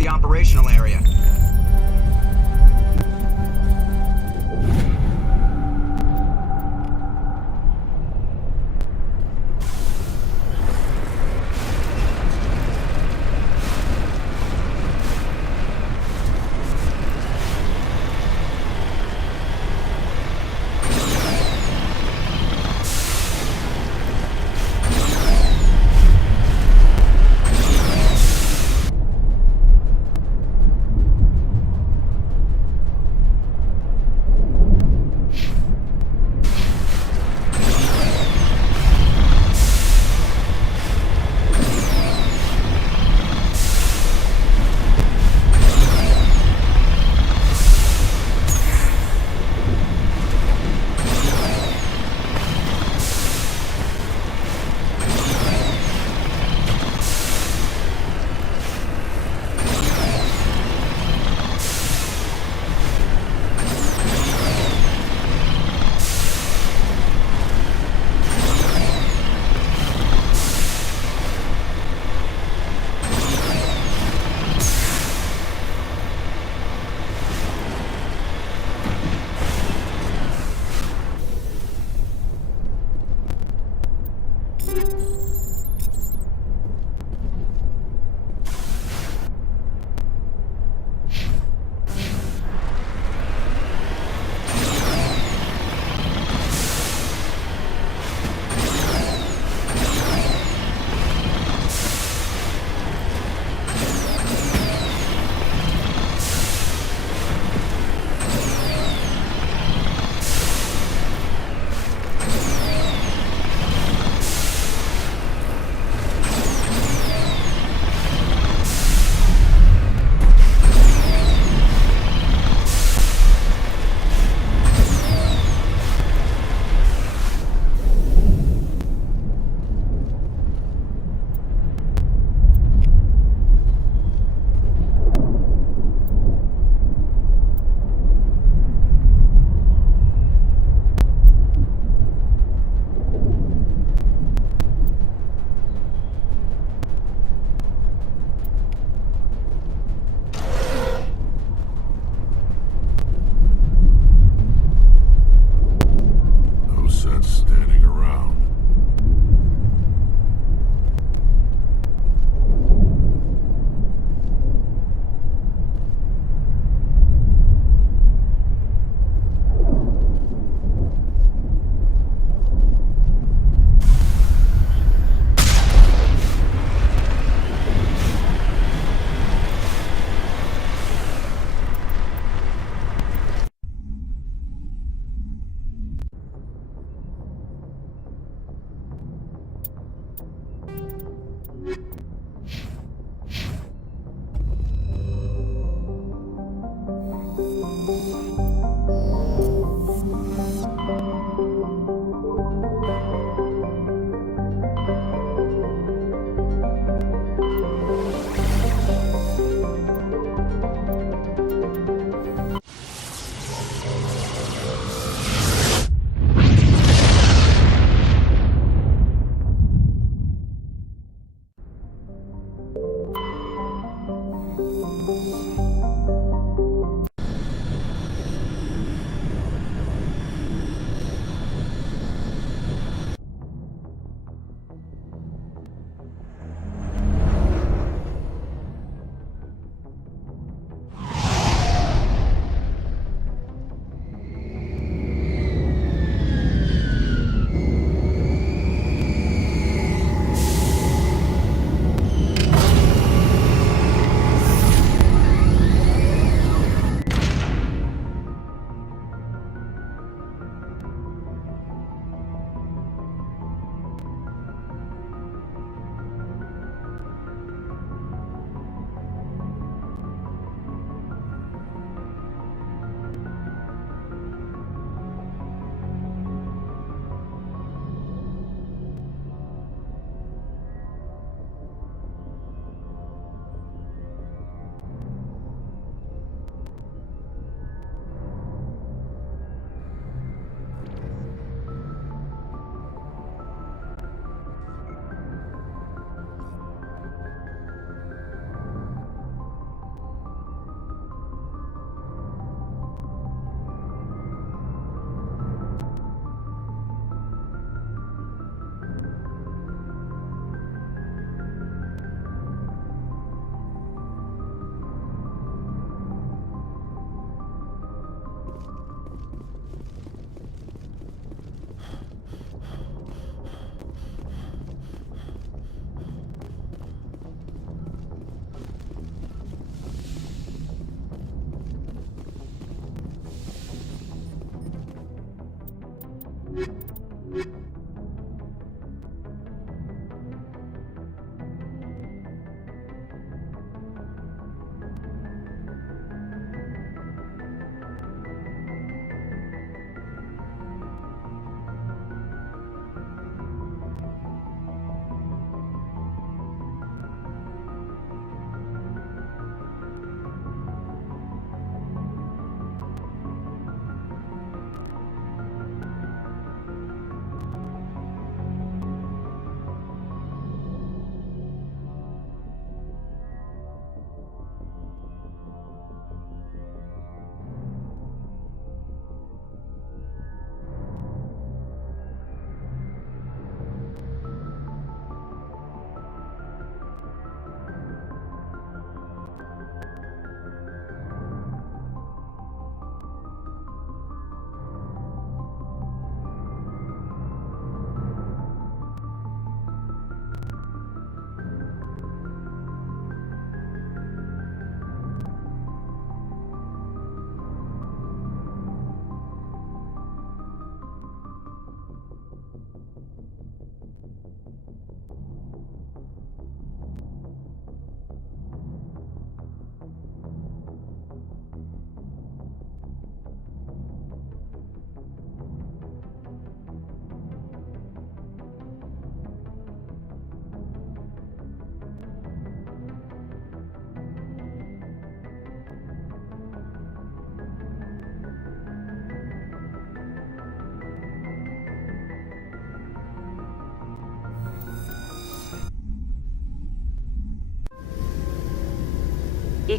the operational area.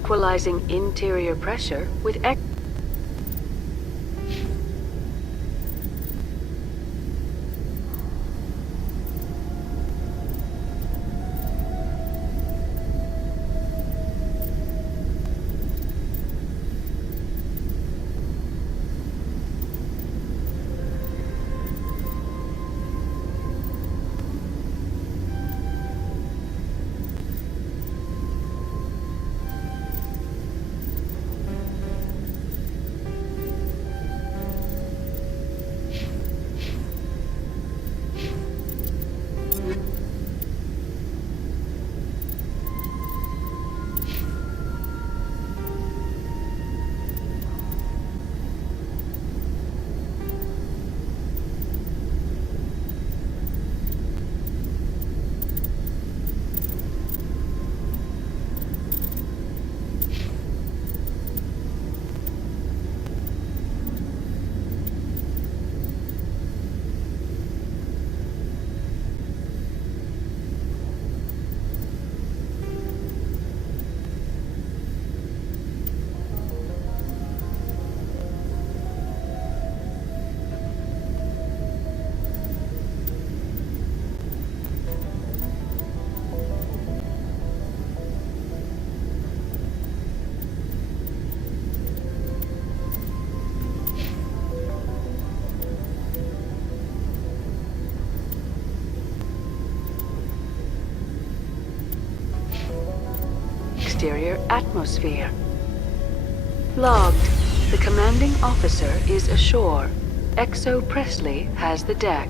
equalizing interior pressure with exterior atmosphere. Logged. The commanding officer is ashore. Exo Presley has the deck.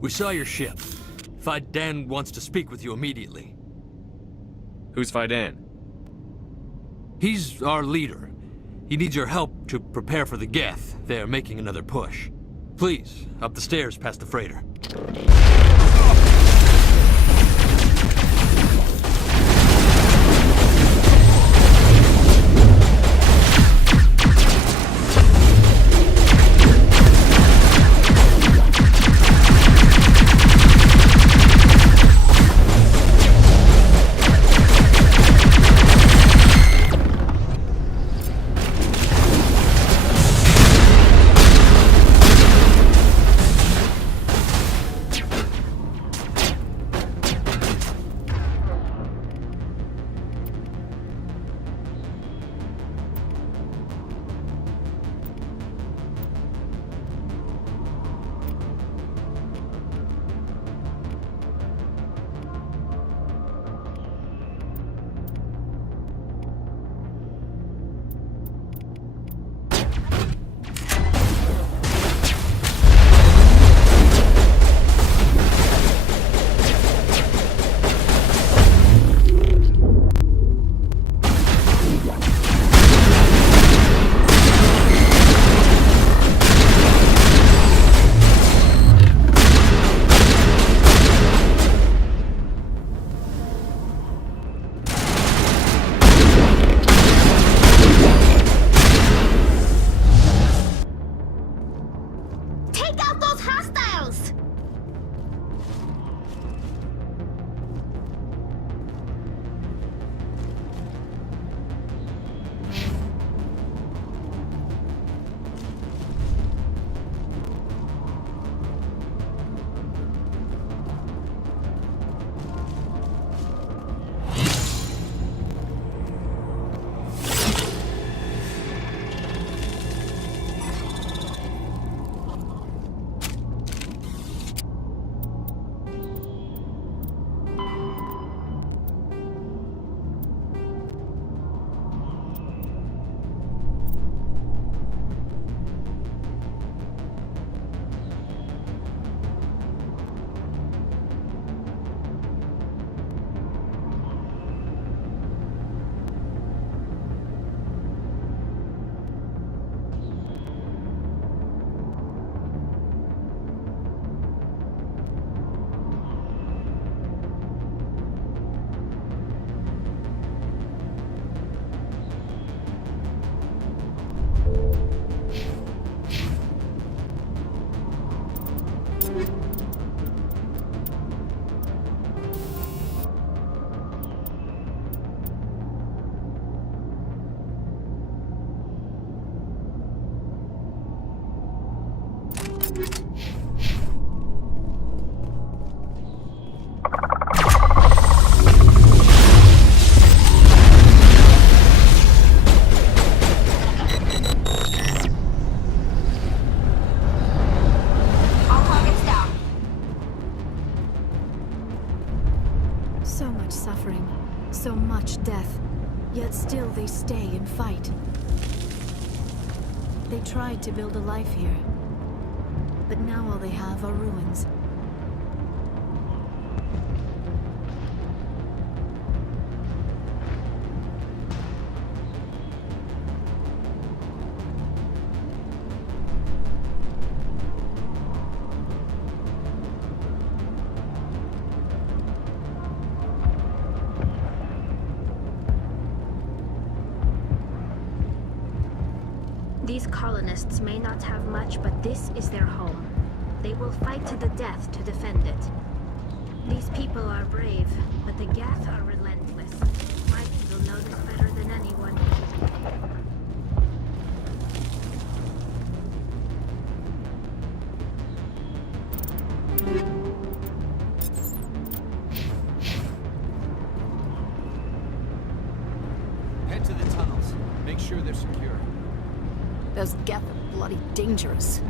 We saw your ship. Fidan wants to speak with you immediately. Who's Fidan? He's our leader. He needs your help to prepare for the Geth. They're making another push. Please, up the stairs past the freighter. All targets down. So much suffering, so much death, yet still they stay and fight. They tried to build a life here, but now all they have are ruins. These colonists may not have much, but this is their home. They will fight to the death to defend it. These people are brave, but the Geth are relentless. My people know this better than anyone. Head to the tunnels. Make sure they're secure. Those Geth are bloody dangerous.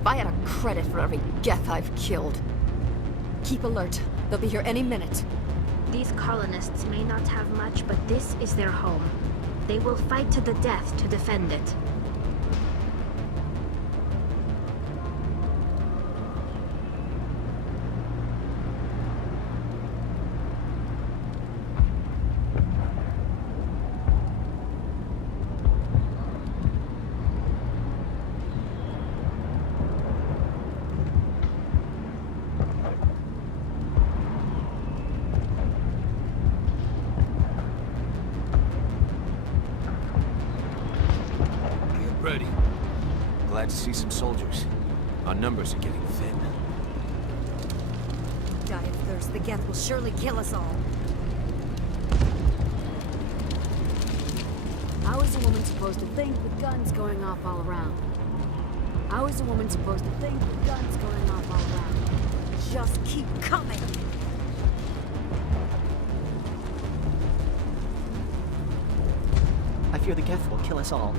If I had a credit for every Geth I've killed. Keep alert. They'll be here any minute. These colonists may not have much, but this is their home. They will fight to the death to defend it. Ready. Glad to see some soldiers. Our numbers are getting thin. Die of thirst. The Geth will surely kill us all. How is a woman supposed to think with guns going off all around? How is a woman supposed to think with guns going off all around? Just keep coming! I fear the Geth will kill us all.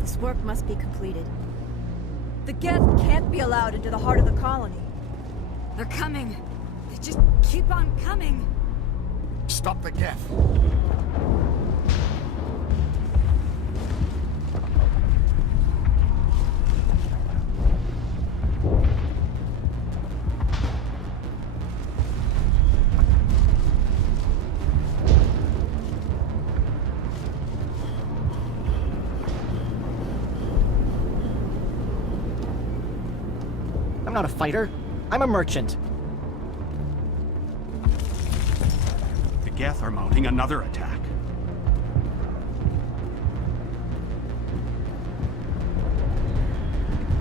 This work must be completed. The Geth can't be allowed into the heart of the colony. They're coming. They just keep on coming. Stop the Geth. I'm not a fighter. I'm a merchant. The Geth are mounting another attack.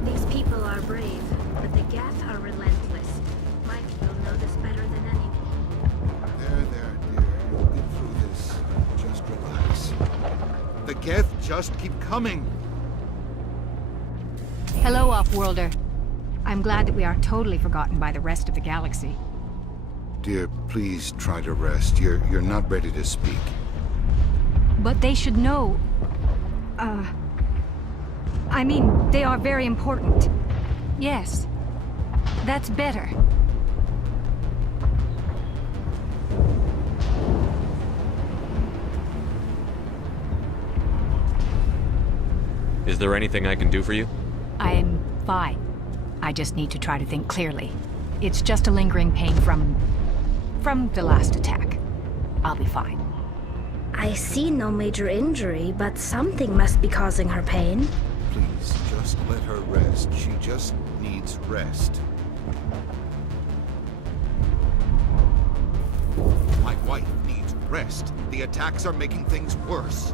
These people are brave, but the Geth are relentless. My people know this better than anyone. There, dear. You'll get through this. Just relax. The Geth just keep coming. Hello, Offworlder. I'm glad that we are totally forgotten by the rest of the galaxy. Dear, please try to rest. You're not ready to speak. But they should know... I mean, they are very important. Yes. That's better. Is there anything I can do for you? I'm fine. I just need to try to think clearly. It's just a lingering pain from the last attack. I'll be fine. I see no major injury, but something must be causing her pain. Please, just let her rest. She just needs rest. My wife needs rest. The attacks are making things worse.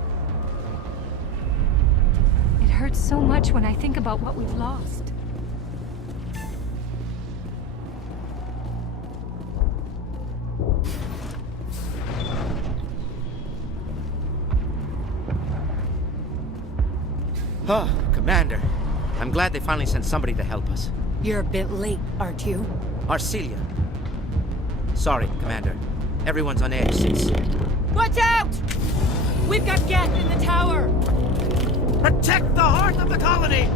It hurts so much when I think about what we've lost. Oh, Commander. I'm glad they finally sent somebody to help us. You're a bit late, aren't you? Arcelia. Sorry, Commander. Everyone's on edge since... Watch out! We've got Geth in the tower! Protect the heart of the colony!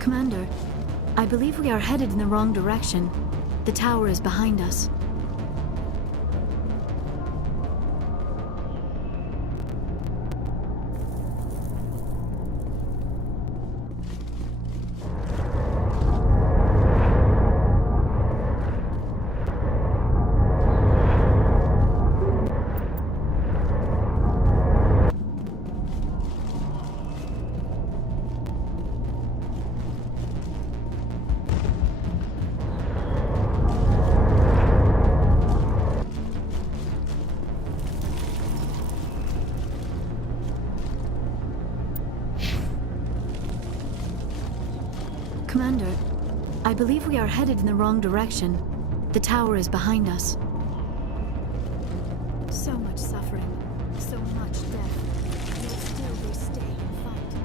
Commander, I believe we are headed in the wrong direction. The tower is behind us. Commander, I believe we are headed in the wrong direction. The tower is behind us. So much suffering, so much death, yet still they stay and fight.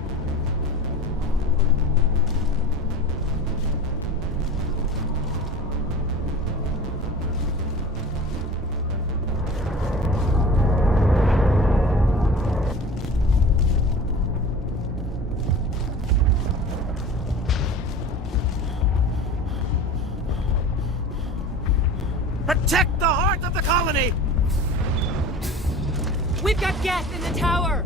Protect the heart of the colony! We've got Geth in the tower!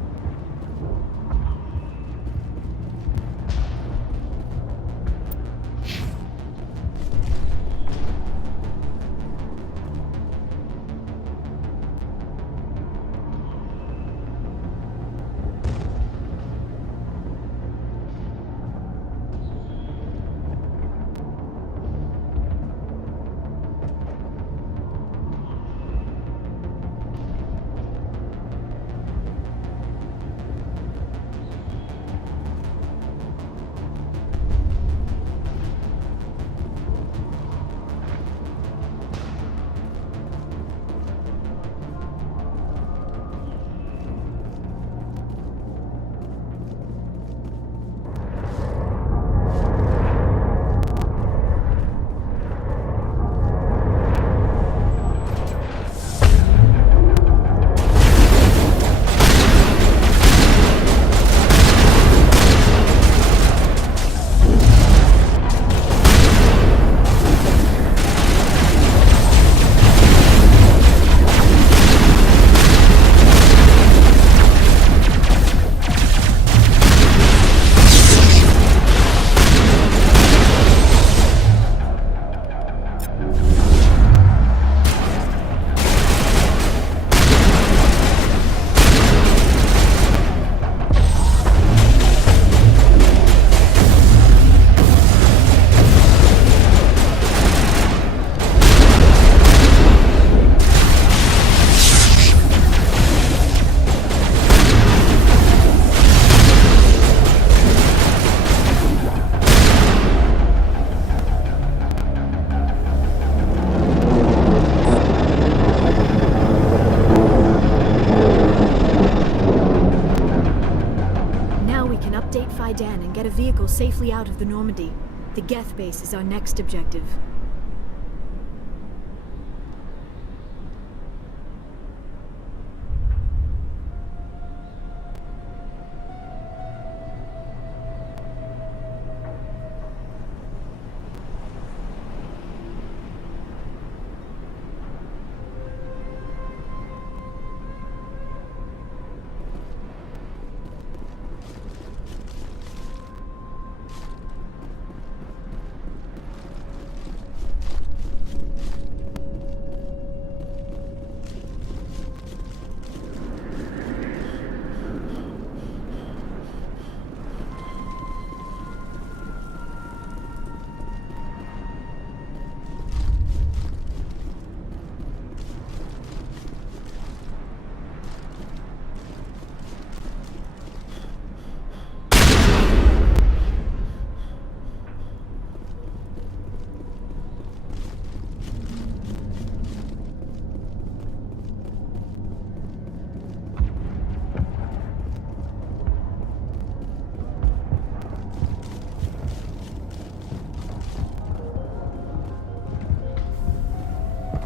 can update Faidan and get a vehicle safely out of the Normandy. The Geth base is our next objective.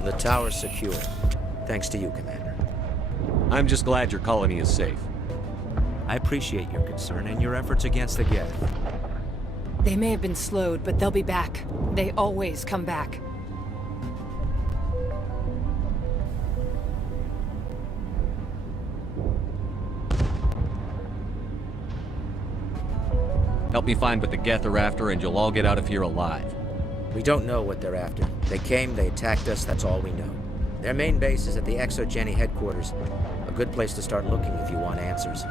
The tower's secure. Thanks to you, Commander. I'm just glad your colony is safe. I appreciate your concern and your efforts against the Geth. They may have been slowed, but they'll be back. They always come back. Help me find what the Geth are after, and you'll all get out of here alive. We don't know what they're after. They came, they attacked us, that's all we know. Their main base is at the ExoGeni headquarters. A good place to start looking if you want answers.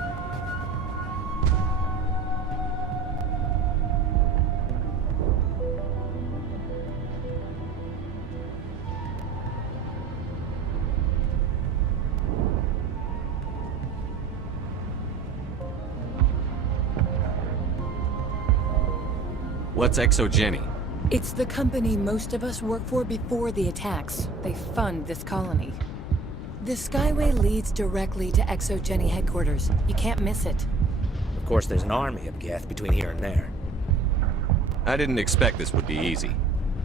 What's ExoGeni? It's the company most of us work for before the attacks. They fund this colony. The Skyway leads directly to ExoGeni headquarters. You can't miss it. Of course, there's an army of Geth between here and there. I didn't expect this would be easy.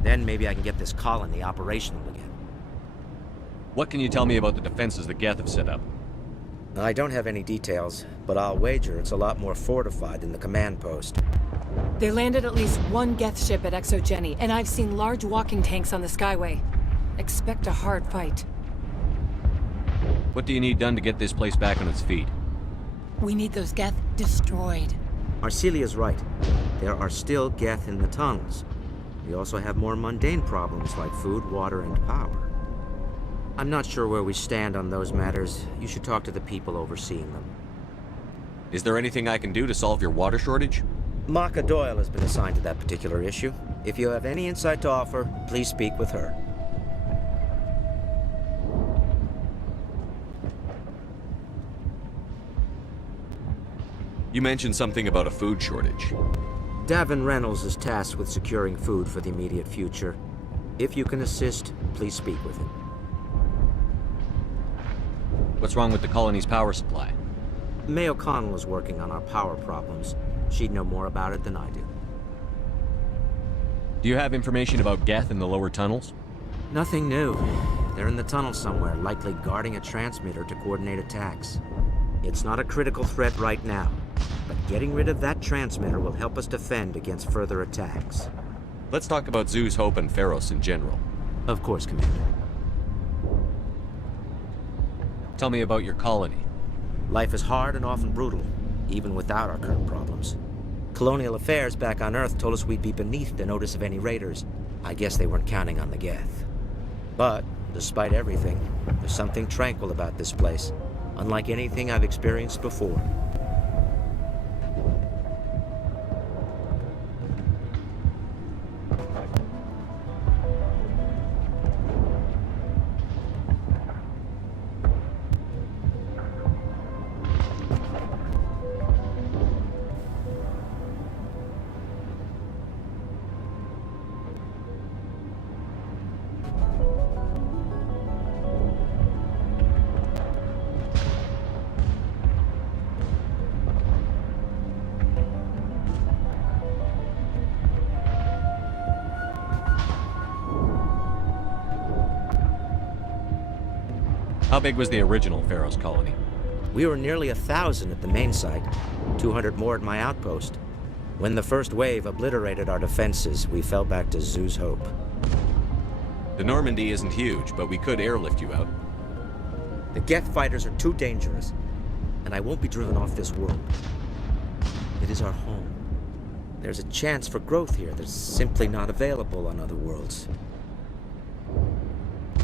Then maybe I can get this colony operational again. What can you tell me about the defenses the Geth have set up? I don't have any details, but I'll wager it's a lot more fortified than the command post. They landed at least one Geth ship at ExoGeni, and I've seen large walking tanks on the Skyway. Expect a hard fight. What do you need done to get this place back on its feet? We need those Geth destroyed. Arcelia's right. There are still Geth in the tunnels. We also have more mundane problems like food, water, and power. I'm not sure where we stand on those matters. You should talk to the people overseeing them. Is there anything I can do to solve your water shortage? Maka Doyle has been assigned to that particular issue. If you have any insight to offer, please speak with her. You mentioned something about a food shortage. Davin Reynolds is tasked with securing food for the immediate future. If you can assist, please speak with him. What's wrong with the colony's power supply? May O'Connell is working on our power problems. She'd know more about it than I do. Do you have information about Geth in the lower tunnels? Nothing new. They're in the tunnel somewhere, likely guarding a transmitter to coordinate attacks. It's not a critical threat right now, but getting rid of that transmitter will help us defend against further attacks. Let's talk about Zoo's Hope and Feros in general. Of course, Commander. Tell me about your colony. Life is hard and often brutal, even without our current problems. Colonial affairs back on Earth told us we'd be beneath the notice of any raiders. I guess they weren't counting on the Geth. But, despite everything, there's something tranquil about this place, unlike anything I've experienced before. How big was the original Feros colony? We were nearly 1,000 at the main site, 200 more at my outpost. When the first wave obliterated our defenses, we fell back to Zoo's Hope. The Normandy isn't huge, but we could airlift you out. The Geth fighters are too dangerous, and I won't be driven off this world. It is our home. There's a chance for growth here that's simply not available on other worlds.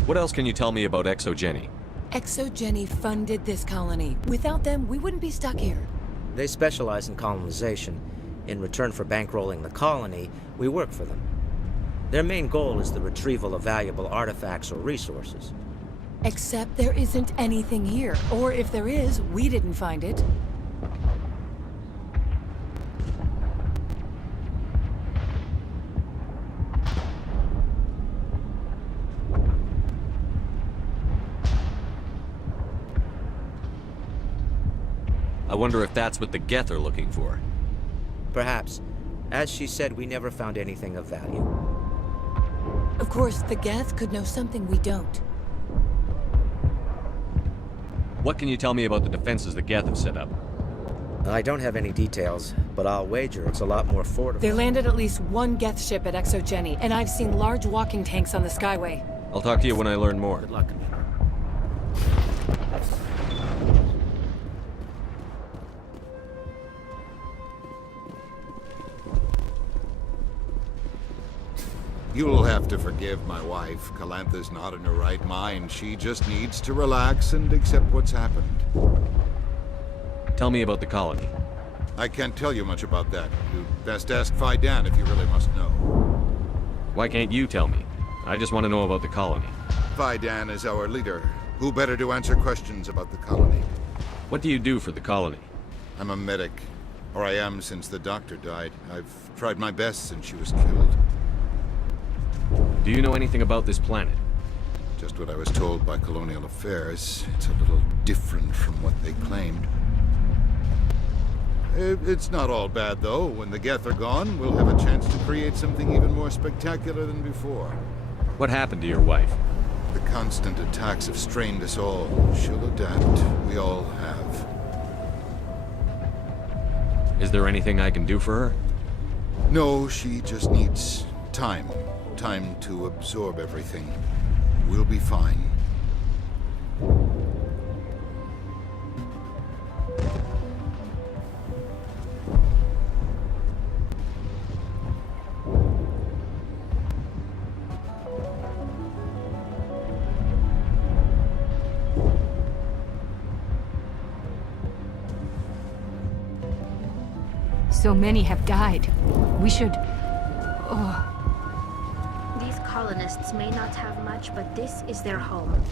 What else can you tell me about ExoGeni? ExoGeni funded this colony. Without them, we wouldn't be stuck here. They specialize in colonization. In return for bankrolling the colony, we work for them. Their main goal is the retrieval of valuable artifacts or resources. Except there isn't anything here. Or if there is, we didn't find it. I wonder if that's what the Geth are looking for. Perhaps. As she said, we never found anything of value. Of course, the Geth could know something we don't. What can you tell me about the defenses the Geth have set up? I don't have any details, but I'll wager it's a lot more fortified. They landed at least one Geth ship at ExoGeni, and I've seen large walking tanks on the Skyway. I'll talk to you when I learn more. Good luck, Commander. You'll have to forgive my wife. Calantha's not in her right mind. She just needs to relax and accept what's happened. Tell me about the colony. I can't tell you much about that. You'd best ask Fidan if you really must know. Why can't you tell me? I just want to know about the colony. Fidan is our leader. Who better to answer questions about the colony? What do you do for the colony? I'm a medic. Or I am since the doctor died. I've tried my best since she was killed. Do you know anything about this planet? Just what I was told by Colonial Affairs. It's a little different from what they claimed. It's not all bad, though. When the Geth are gone, we'll have a chance to create something even more spectacular than before. What happened to your wife? The constant attacks have strained us all. She'll adapt. We all have. Is there anything I can do for her? No, she just needs time. Time to absorb everything. We'll be fine. So many have died. We should... These colonists may not have much, but this is their home.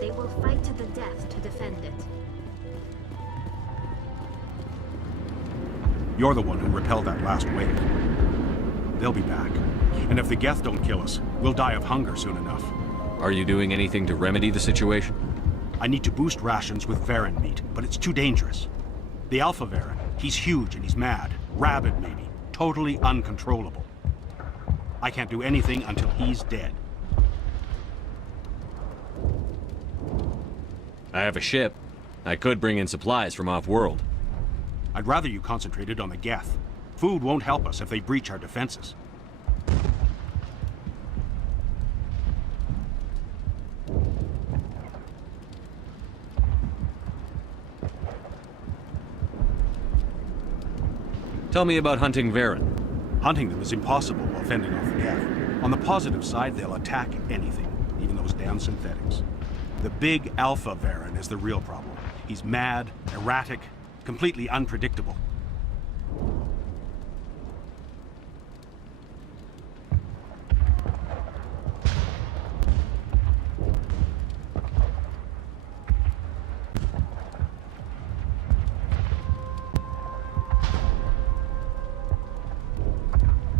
They will fight to the death to defend it. You're the one who repelled that last wave. They'll be back. And if the Geth don't kill us, we'll die of hunger soon enough. Are you doing anything to remedy the situation? I need to boost rations with Varen meat, but it's too dangerous. The Alpha Varen, he's huge and he's mad. Rabid, maybe. Totally uncontrollable. I can't do anything until he's dead. I have a ship. I could bring in supplies from off-world. I'd rather you concentrated on the Geth. Food won't help us if they breach our defenses. Tell me about hunting Varen. Hunting them is impossible while fending off the Geth. On the positive side, they'll attack anything, even those damn synthetics. The big Alpha Varen is the real problem. He's mad, erratic, completely unpredictable.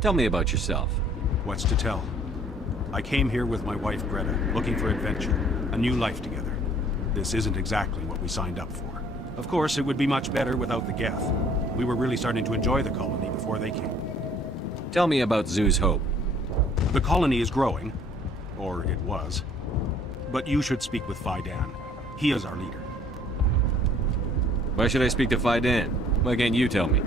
Tell me about yourself. What's to tell? I came here with my wife Greta, looking for adventure, a new life together. This isn't exactly what we signed up for. Of course, it would be much better without the Geth. We were really starting to enjoy the colony before they came. Tell me about Zoo's Hope. The colony is growing, or it was. But you should speak with Fidan. He is our leader. Why should I speak to Faidan? Why can't you tell me?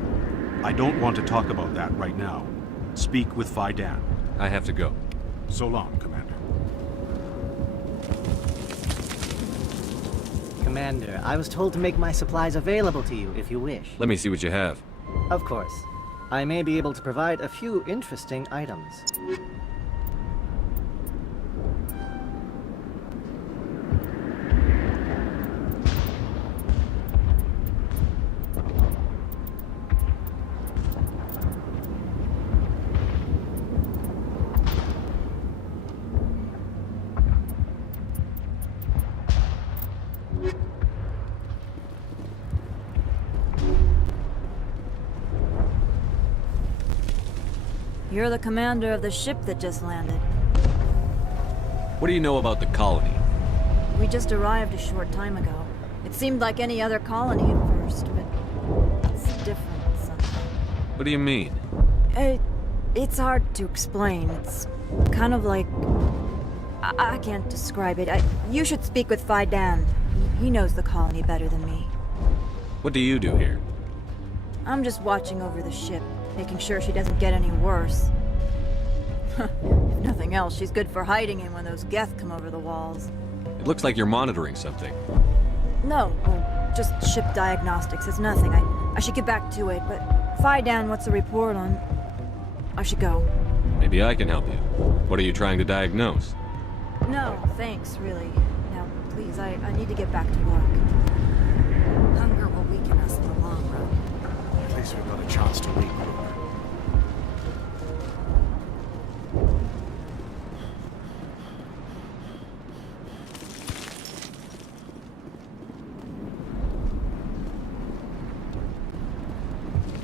I don't want to talk about that right now. Speak with Faidan. I have to go. So long, Commander. Commander, I was told to make my supplies available to you if you wish. Let me see what you have. Of course. I may be able to provide a few interesting items. You're the commander of the ship that just landed. What do you know about the colony? We just arrived a short time ago. It seemed like any other colony at first, but it's different somehow. What do you mean? It's hard to explain. It's kind of like... I can't describe it. You should speak with Faidan. He knows the colony better than me. What do you do here? I'm just watching over the ship, making sure she doesn't get any worse. If nothing else, she's good for hiding in when those Geth come over the walls. It looks like you're monitoring something. No, just ship diagnostics. It's nothing. I should get back to it, but Faidan, what's the report on? I should go. Maybe I can help you. What are you trying to diagnose? No, thanks, really. Now, please, I need to get back to work. Hunger will weaken us in the long run. At least we've got a chance to regroup.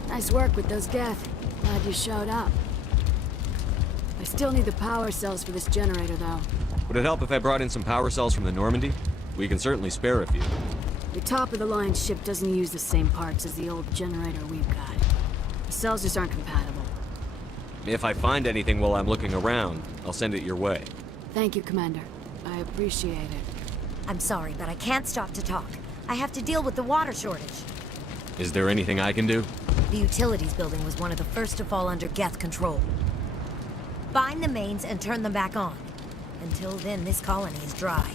Nice work with those Geth. Glad you showed up. I still need the power cells for this generator, though. Would it help if I brought in some power cells from the Normandy? We can certainly spare a few. The top-of-the-line ship doesn't use the same parts as the old generator we've got. The cells just aren't compatible. If I find anything while I'm looking around, I'll send it your way. Thank you, Commander. I appreciate it. I'm sorry, but I can't stop to talk. I have to deal with the water shortage. Is there anything I can do? The utilities building was one of the first to fall under Geth control. Find the mains and turn them back on. Until then, this colony is dry.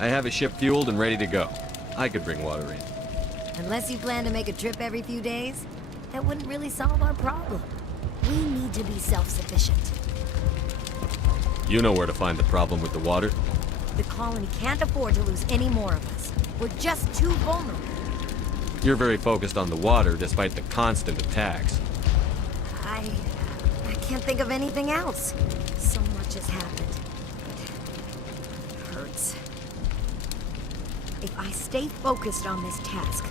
I have a ship fueled and ready to go. I could bring water in. Unless you plan to make a trip every few days, that wouldn't really solve our problem. We need to be self-sufficient. You know where to find the problem with the water? The colony can't afford to lose any more of us. We're just too vulnerable. You're very focused on the water despite the constant attacks. I can't think of anything else. So much has happened. It hurts. If I stay focused on this task,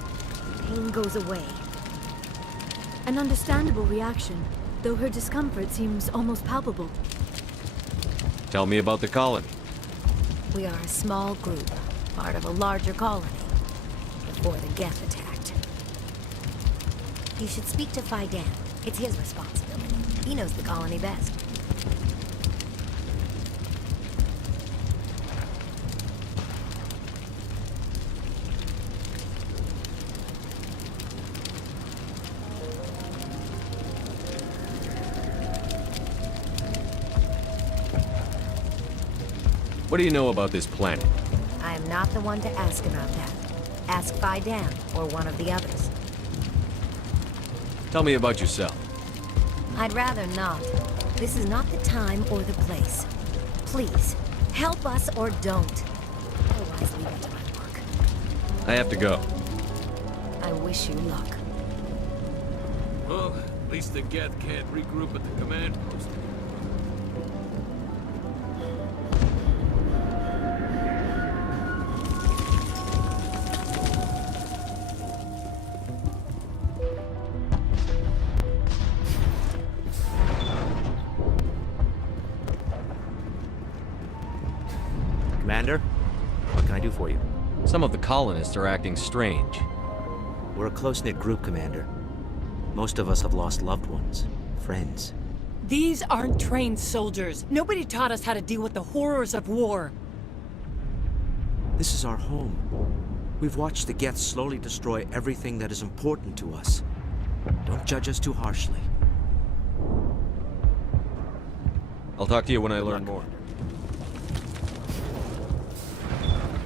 the pain goes away. An understandable reaction, though her discomfort seems almost palpable. Tell me about the colony. We are a small group, part of a larger colony, before the Geth attacked. You should speak to Faidan. It's his responsibility. He knows the colony best. What do you know about this planet? I am not the one to ask about that. Ask Faidan or one of the others. Tell me about yourself. I'd rather not. This is not the time or the place. Please, help us or don't. Otherwise, leave it to my work. I have to go. I wish you luck. Well, at least the Geth can't regroup at the command post. Commander. What can I do for you? Some of the colonists are acting strange. We're a close-knit group, Commander. Most of us have lost loved ones, friends. These aren't trained soldiers. Nobody taught us how to deal with the horrors of war. This is our home. We've watched the Geth slowly destroy everything that is important to us. Don't judge us too harshly. I'll talk to you when I learn more.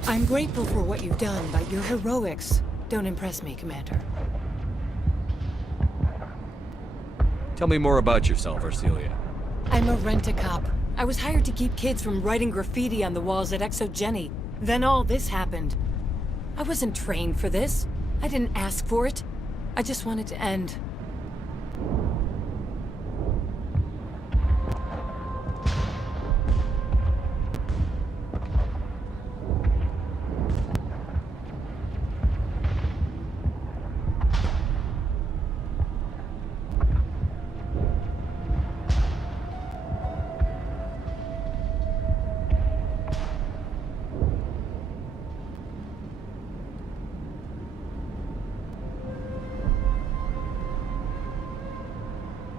I'm grateful for what you've done, but your heroics don't impress me, Commander. Tell me more about yourself, Arcelia. I'm a rent-a-cop. I was hired to keep kids from writing graffiti on the walls at ExoGeni. Then all this happened. I wasn't trained for this. I didn't ask for it. I just wanted to end.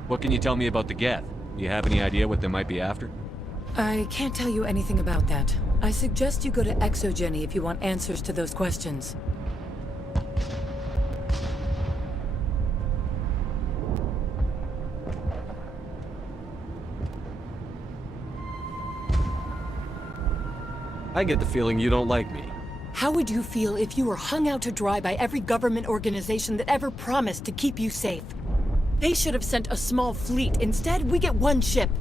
What can you tell me about the Geth? Do you have any idea what they might be after? I can't tell you anything about that. I suggest you go to ExoGeni if you want answers to those questions. I get the feeling you don't like me. How would you feel if you were hung out to dry by every government organization that ever promised to keep you safe? They should have sent a small fleet. Instead, we get one ship.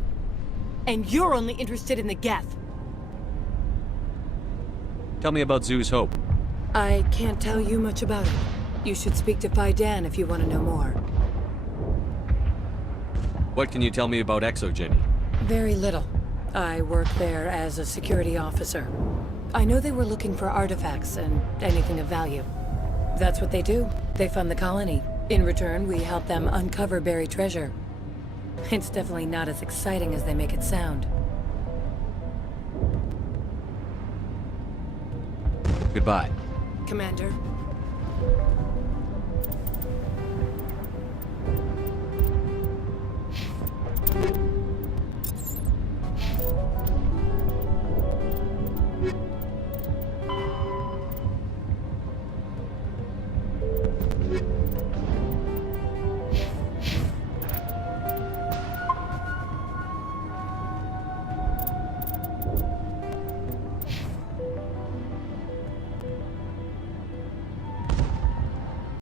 And you're only interested in the Geth. Tell me about Zoo's Hope. I can't tell you much about it. You should speak to Faidan if you want to know more. What can you tell me about ExoGeni? Very little. I work there as a security officer. I know they were looking for artifacts and anything of value. That's what they do. They fund the colony. In return, we help them uncover buried treasure. It's definitely not as exciting as they make it sound. Goodbye. Commander,